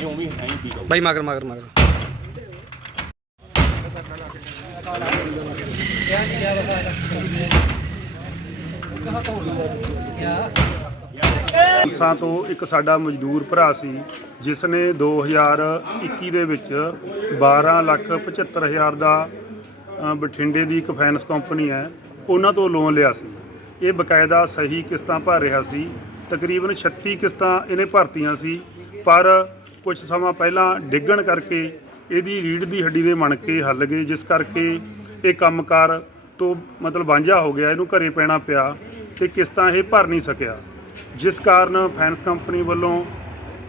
ਜਿਉਂ ਵੀ ਹੈ ਹੀ ਠੀਕ ਆ ਬਾਈ ਮਗਰ ਮਗਰ ਮਗਰ। ਸਾਂ ਤੋਂ ਇੱਕ ਸਾਡਾ ਮਜ਼ਦੂਰ ਭਰਾ ਸੀ ਜਿਸ ਨੇ 2021 ਦੇ ਵਿੱਚ 12 ਲੱਖ 75 ਹਜ਼ਾਰ ਦਾ ਅ, ਬਠਿੰਡੇ ਦੀ ਇੱਕ ਫਾਈਨੈਂਸ ਕੰਪਨੀ ਹੈ ਉਹਨਾਂ ਤੋਂ ਲੋਨ ਲਿਆ ਸੀ। ਇਹ ਬਕਾਇਦਾ ਸਹੀ ਕਿਸ਼ਤਾਂ ਭਰ ਰਿਹਾ ਸੀ ਤਕਰੀਬਨ 36 ਕਿਸ਼ਤਾਂ ਇਹਨੇ ਭਰਤੀਆਂ ਸੀ ਪਰ ਕੁਝ ਸਮਾਂ ਪਹਿਲਾਂ ਡਿੱਗਣ ਕਰਕੇ ਇਹਦੀ ਰੀੜ ਦੀ ਹੱਡੀ ਦੇ ਮਣਕੇ ਹੱਲ ਗਏ, ਜਿਸ ਕਰਕੇ ਇਹ ਕੰਮਕਾਰ ਤੋਂ ਮਤਲਬ ਵਾਂਝਾ ਹੋ ਗਿਆ, ਇਹਨੂੰ ਘਰੇ ਪੈਣਾ ਪਿਆ ਤੇ ਕਿਸ਼ਤਾਂ ਇਹ ਭਰ ਨਹੀਂ ਸਕਿਆ। ਜਿਸ ਕਾਰਨ ਫਾਈਨੈਂਸ ਕੰਪਨੀ ਵੱਲੋਂ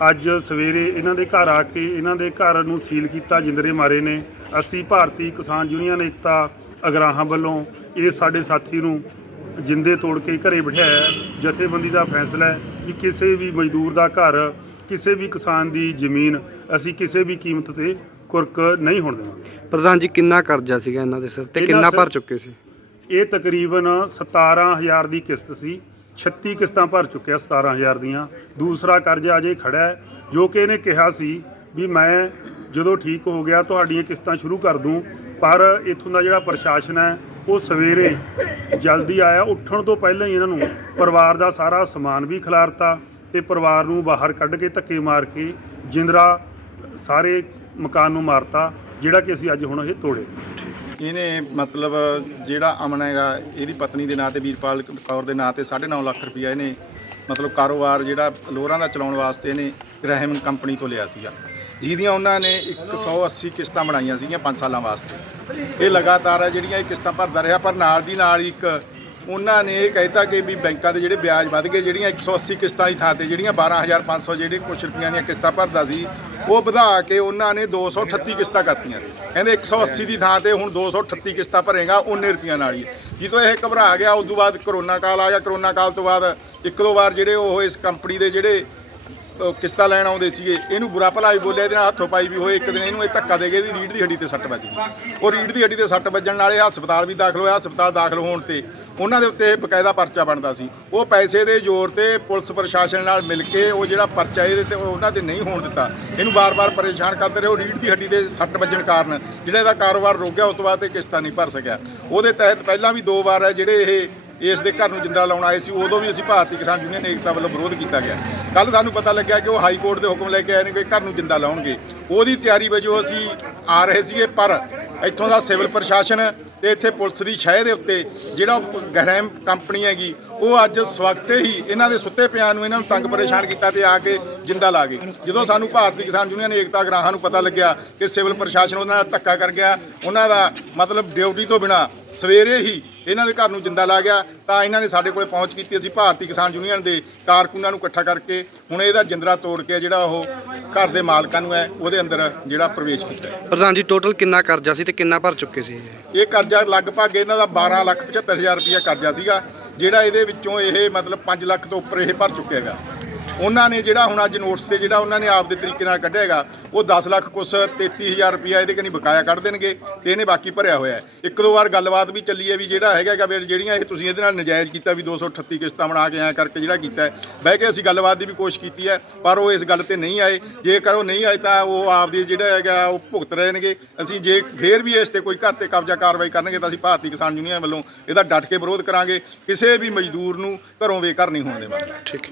ਅੱਜ ਸਵੇਰੇ ਇਹਨਾਂ ਦੇ ਘਰ ਆ ਕੇ ਇਹਨਾਂ ਦੇ ਘਰ ਨੂੰ ਸੀਲ ਕੀਤਾ, ਜਿੰਦਰੇ ਮਾਰੇ ਨੇ। ਅਸੀਂ ਭਾਰਤੀ ਕਿਸਾਨ ਯੂਨੀਅਨ ਏਕਤਾ ਅਗਰਾਹਾਂ ਵੱਲੋਂ ਇਹ ਸਾਡੇ ਸਾਥੀ ਨੂੰ ਜਿੰਦੇ ਤੋੜ ਕੇ ਘਰੇ ਬਿਠਾਇਆ। ਜਥੇਬੰਦੀ ਦਾ ਫੈਸਲਾ ਹੈ ਕਿ ਕਿਸੇ ਵੀ ਮਜ਼ਦੂਰ ਦਾ ਘਰ ਕਿਸੇ ਵੀ ਕਿਸਾਨ ਦੀ ਜ਼ਮੀਨ ਅਸੀਂ ਕਿਸੇ ਵੀ ਕੀਮਤ ਤੇ ਕੁਰਕ ਨਹੀਂ ਹੋਣ ਦੇਵਾਂਗੇ। ਪ੍ਰਧਾਨ ਜੀ ਕਿੰਨਾ ਕਰਜ਼ਾ ਸੀਗਾ ਇਹਨਾਂ ਦੇ ਸਿਰ ਤੇ? ਕਿੰਨਾ ਭਰ ਚੁੱਕੇ ਸੀ? ਇਹ ਤਕਰੀਬਨ 17000 ਦੀ ਕਿਸ਼ਤ ਸੀ। 36 ਕਿਸ਼ਤਾਂ ਭਰ ਚੁੱਕਿਆ 17000 ਦੀਆਂ। ਦੂਸਰਾ ਕਰਜ਼ਾ ਅਜੇ ਖੜਾ ਹੈ ਜੋ ਕਿ ਇਹਨੇ ਕਿਹਾ ਸੀ ਵੀ ਮੈਂ ਜਦੋਂ ਠੀਕ ਹੋ ਗਿਆ ਤੁਹਾਡੀਆਂ ਕਿਸ਼ਤਾਂ ਸ਼ੁਰੂ ਕਰ ਦੂੰ ਪਰ ਇਥੋਂ ਦਾ ਜਿਹੜਾ ਪ੍ਰਸ਼ਾਸਨ ਹੈ ਉਹ ਸਵੇਰੇ ਜਲਦੀ ਆਇਆ। ਉੱਠਣ ਤੋਂ ਪਹਿਲਾਂ ਹੀ ਇਹਨਾਂ ਨੂੰ ਪਰਿਵਾਰ ਦਾ ਸਾਰਾ ਸਮਾਨ ਵੀ ਖਿਲਾਰਤਾ। ਤੇ ਪਰਿਵਾਰ ਨੂੰ ਬਾਹਰ ਕੱਢ ਕੇ ਧੱਕੇ ਮਾਰ ਕੇ ਜਿੰਦਰਾ ਸਾਰੇ ਮਕਾਨ ਨੂੰ ਮਾਰਤਾ, ਜਿਹੜਾ ਕਿ ਅਸੀਂ ਅੱਜ ਹੁਣ ਇਹ ਤੋੜੇ। ਇਹਨੇ ਮਤਲਬ ਜਿਹੜਾ ਅਮਨ ਹੈਗਾ, ਇਹਦੀ ਪਤਨੀ ਦੇ ਨਾਂ ਤੇ ਵੀਰਪਾਲ ਕੌਰ ਦੇ ਨਾਂ ਤੇ 9.5 ਲੱਖ ਰੁਪਇਆ ਇਹਨੇ ਮਤਲਬ ਕਾਰੋਬਾਰ ਜਿਹੜਾ ਲੋਰਾਂ ਦਾ ਚਲਾਉਣ ਵਾਸਤੇ ਇਹਨੇ ਰਹਿਮਨ ਕੰਪਨੀ ਤੋਂ ਲਿਆ ਸੀਗਾ। ਜਿਹਦੀਆਂ ਉਹਨਾਂ ਨੇ 180 ਕਿਸ਼ਤਾਂ ਬਣਾਈਆਂ ਸੀਗੀਆਂ 5 ਸਾਲਾਂ ਵਾਸਤੇ। ਇਹ ਲਗਾਤਾਰ ਜਿਹੜੀਆਂ ਇਹ ਕਿਸ਼ਤਾਂ ਭਰਦਾ ਰਿਹਾ, ਪਰ ਨਾਲ ਦੀ ਨਾਲ ਇੱਕ ਉਹਨਾਂ ਨੇ ਇਹ ਕਹਿਤਾ ਕਿ ਵੀ ਬੈਂਕਾਂ ਦੇ ਜਿਹੜੇ ਵਿਆਜ ਵੱਧ ਗਏ, ਜਿਹੜੀਆਂ 180 ਕਿਸ਼ਤਾਂ ਦੀ ਥਾਂ ਤੇ ਜਿਹੜੀਆਂ 12500 ਜਿਹੜੇ ਕੁਛ ਰੁਪਈਆਂ ਦੀਆਂ ਕਿਸ਼ਤਾਂ ਭਰਦਾ ਸੀ, ਉਹ ਵਧਾ ਕੇ ਉਹਨਾਂ ਨੇ 238 ਕਿਸ਼ਤਾਂ ਕਰਤੀਆਂ ਕਹਿੰਦੇ 180 ਦੀ ਥਾਂ ਤੇ ਹੁਣ 238 ਕਿਸ਼ਤਾਂ ਭਰੇਗਾ, ਉਹਨੇ ਰੁਪਈਆਂ ਨਾਲ ਹੀ। ਜਦੋਂ ਇਹ ਘਬਰਾ ਗਿਆ, ਉਸ ਤੋਂ ਬਾਅਦ ਕਰੋਨਾ ਕਾਲ ਆ ਗਿਆ ਕਰੋਨਾ ਕਾਲ ਤੋਂ ਬਾਅਦ ਇੱਕ ਦੋ ਵਾਰ ਜਿਹੜੇ ਉਹ ਇਸ ਕੰਪਨੀ ਦੇ ਜਿਹੜੇ ਕਿਸ਼ਤਾ ਲੈਣ ਆਉਂਦੇ ਸੀਗੇ। ਇਹਨੂੰ ਬੁਰਾ ਭਲਾ ਵੀ ਬੋਲਿਆ, ਇਹਦੇ ਨਾਲ ਹੱਥੋਂ ਪਾਈ ਵੀ ਹੋਏ ਇੱਕ ਦਿਨ। ਇਹਨੂੰ ਇਹ ਧੱਕਾ ਦੇ ਗਏ ਇਹਦੀ ਰੀੜ ਦੀ ਹੱਡੀ ਤੇ ਸੱਟ ਵੱਜ ਗਈ। ਉਹ ਰੀੜ ਦੀ ਹੱਡੀ ਤੇ ਸੱਟ ਵੱਜਣ ਨਾਲ ਇਹ ਹਸਪਤਾਲ ਵੀ ਦਾਖਲ ਹੋਇਆ, ਹਸਪਤਾਲ ਦਾਖਲ ਹੋਣ ਤੇ ਉਹਨਾਂ ਦੇ ਉੱਤੇ ਇਹ ਬਕਾਇਦਾ ਪਰਚਾ ਬਣਦਾ ਸੀ। ਉਹ ਪੈਸੇ ਦੇ ਜ਼ੋਰ ਤੇ ਪੁਲਿਸ ਪ੍ਰਸ਼ਾਸਨ ਨਾਲ ਮਿਲ ਕੇ ਉਹ ਜਿਹੜਾ ਪਰਚਾ ਇਹਦੇ ਤੇ ਉਹਨਾਂ ਤੇ ਨਹੀਂ ਹੋਣ ਦਿੱਤਾ। ਇਹਨੂੰ ਬਾਰ-ਬਾਰ ਪਰੇਸ਼ਾਨ ਕਰਦੇ ਰਹੇ। ਉਹ ਰੀੜ ਦੀ ਹੱਡੀ ਦੇ ਸੱਟ ਵੱਜਣ ਕਾਰਨ ਜਿਹੜਾ ਇਹਦਾ ਕਾਰੋਬਾਰ ਰੁਕ ਗਿਆ, ਉਸ ਤੋਂ ਬਾਅਦ ਇਹ ਕਿਸ਼ਤਾ ਨਹੀਂ ਭਰ ਸਕਿਆ। ਉਹਦੇ ਤਹਿਤ ਪਹਿਲਾਂ ਵੀ ਦੋ ਵਾਰ ਹੈ ਜਿਹੜੇ ਇਹ ਇਸ ਦੇ ਘਰ ਨੂੰ ਜਿੰਦਾ ਲਾਉਣ ਆਏ ਸੀ, ਉਦੋਂ ਵੀ ਅਸੀਂ ਭਾਰਤੀ ਕਿਸਾਨ ਯੂਨੀਅਨ ਏਕਤਾ ਵੱਲੋਂ ਵਿਰੋਧ ਕੀਤਾ ਗਿਆ। ਕੱਲ ਸਾਨੂੰ ਪਤਾ ਲੱਗਿਆ ਕਿ ਉਹ ਹਾਈ ਕੋਰਟ ਦੇ ਹੁਕਮ ਲੈ ਕੇ ਆਏ ਨੇ ਕਿ ਘਰ ਨੂੰ ਜਿੰਦਾ ਲਾਉਣਗੇ। ਉਹਦੀ ਤਿਆਰੀ ਵਜੋਂ ਅਸੀਂ ਆ ਰਹੇ ਸੀਗੇ, ਪਰ ਇੱਥੋਂ ਦਾ ਸਿਵਲ ਪ੍ਰਸ਼ਾਸਨ ਤੇ ਇੱਥੇ ਪੁਲਿਸ ਦੀ ਛਾਏ ਦੇ ਉੱਤੇ ਜਿਹੜਾ ਗਹਿਰਮ ਕੰਪਨੀ ਹੈਗੀ, ਉਹ ਅੱਜ ਸਵਖਤੇ ਹੀ ਇਹਨਾਂ ਦੇ ਸੁੱਤੇ ਪਿਆਂ ਨੂੰ ਇਹਨਾਂ ਨੂੰ ਤੰਗ ਪਰੇਸ਼ਾਨ ਕੀਤਾ ਤੇ ਆ ਕੇ ਜਿੰਦਾ ਲਾ ਗਏ। ਜਦੋਂ ਸਾਨੂੰ ਭਾਰਤੀ ਕਿਸਾਨ ਯੂਨੀਅਨ ਏਕਤਾ ਗਰਾਹਾਂ ਨੂੰ ਪਤਾ ਲੱਗਿਆ ਕਿ ਸਿਵਲ ਪ੍ਰਸ਼ਾਸਨ ਉਹਨਾਂ ਨਾਲ ਧੱਕਾ ਕਰ ਗਿਆ, ਉਹਨਾਂ ਦਾ ਮਤਲਬ ਡਿਊਟੀ ਤੋਂ ਬਿਨਾ ਸਵੇਰੇ ਹੀ ਇਹਨਾਂ ਦੇ ਘਰ ਨੂੰ ਜਿੰਦਾ ਲਾ ਗਿਆ ਤਾਂ ਇਹਨਾਂ ਨੇ ਸਾਡੇ ਕੋਲੇ ਪਹੁੰਚ ਕੀਤੀ ਅਸੀਂ ਭਾਰਤੀ ਕਿਸਾਨ ਯੂਨੀਅਨ ਦੇ ਕਾਰਕੁਨਾਂ ਨੂੰ ਇਕੱਠਾ ਕਰਕੇ ਹੁਣ ਇਹਦਾ ਜਿੰਦਰਾ ਤੋੜ ਕੇ ਜਿਹੜਾ ਉਹ ਘਰ ਦੇ ਮਾਲਕਾਂ ਨੂੰ ਹੈ ਉਹਦੇ ਅੰਦਰ ਜਿਹੜਾ ਪ੍ਰਵੇਸ਼ ਕੀਤਾ। ਪ੍ਰਧਾਨ ਜੀ ਟੋਟਲ ਕਿੰਨਾ ਕਰਜ਼ਾ ਸੀ ਤੇ ਕਿੰਨਾ ਭਰ ਚੁੱਕੇ ਸੀ ਇਹ? ਕਰਜ਼ਾ ਲਗਭਗ ਇਹਨਾਂ ਦਾ 12 ਲੱਖ 75 ਹਜ਼ਾਰ ਰੁਪਇਆ ਕਰਜ਼ਾ ਸੀਗਾ ਜਿਹੜਾ ਇਹਦੇ ਵਿੱਚੋਂ ਇਹ ਮਤਲਬ 5 ਲੱਖ ਤੋਂ ਉੱਪਰ ਇਹ ਭਰ ਚੁੱਕਿਆ ਹੈਗਾ ਉਹਨਾਂ ਨੇ ਜਿਹੜਾ ਹੁਣ ਅੱਜ ਨੋਟਿਸ ਤੇ ਜਿਹੜਾ ਉਹਨਾਂ ਨੇ ਆਪ ਦੇ ਤਰੀਕੇ ਨਾਲ ਕੱਢਿਆ ਹੈਗਾ, ਉਹ 10 ਲੱਖ ਕੁਛ 33000 ਰੁਪਇਆ ਇਹਦੇ ਕਨੀ ਬਕਾਇਆ ਕੱਢ ਦੇਣਗੇ ਤੇ ਇਹਨੇ ਬਾਕੀ ਭਰਿਆ ਹੋਇਆ ਹੈ। ਇੱਕ ਦੋ ਵਾਰ ਗੱਲਬਾਤ ਵੀ ਚੱਲੀ ਹੈ ਵੀ ਜਿਹੜਾ ਹੈਗਾ ਵੀ ਜਿਹੜੀਆਂ ਇਹ ਤੁਸੀਂ ਇਹਦੇ ਨਾਲ ਨਜਾਇਜ਼ ਕੀਤਾ ਵੀ 238 ਕਿਸ਼ਤਾਂ ਬਣਾ ਕੇ ਐਂ ਕਰਕੇ ਜਿਹੜਾ ਕੀਤਾ ਬਹਿ ਕੇ ਅਸੀਂ ਗੱਲਬਾਤ ਦੀ ਵੀ ਕੋਸ਼ਿਸ਼ ਕੀਤੀ ਹੈ, ਪਰ ਉਹ ਇਸ ਗੱਲ ਤੇ ਨਹੀਂ ਆਏ। ਜੇਕਰ ਉਹ ਨਹੀਂ ਆਏ ਤਾਂ ਉਹ ਆਪ ਆਪਦੀ ਜਿਹੜਾ ਹੈਗਾ ਉਹ ਭੁਗਤ ਰਹਿਣਗੇ। ਅਸੀਂ ਜੇ ਫੇਰ ਵੀ ਇਸ ਤੇ ਕੋਈ ਘਰ ਤੇ ਕਬਜ਼ਾ ਕਾਰਵਾਈ ਕਰਨਗੇ ਤਾਂ ਅਸੀਂ ਭਾਰਤੀ ਕਿਸਾਨ ਯੂਨੀਅਨ ਵੱਲੋਂ ਇਹਦਾ ਡਟ ਕੇ ਵਿਰੋਧ ਕਰਾਂਗੇ। ਕਿਸੇ ਵੀ ਮਜ਼ਦੂਰ ਨੂੰ ਘਰੋਂ ਬੇਘਰ ਨਹੀਂ ਹੋਣ ਦੇਵਾਂਗੇ। ਠੀਕ।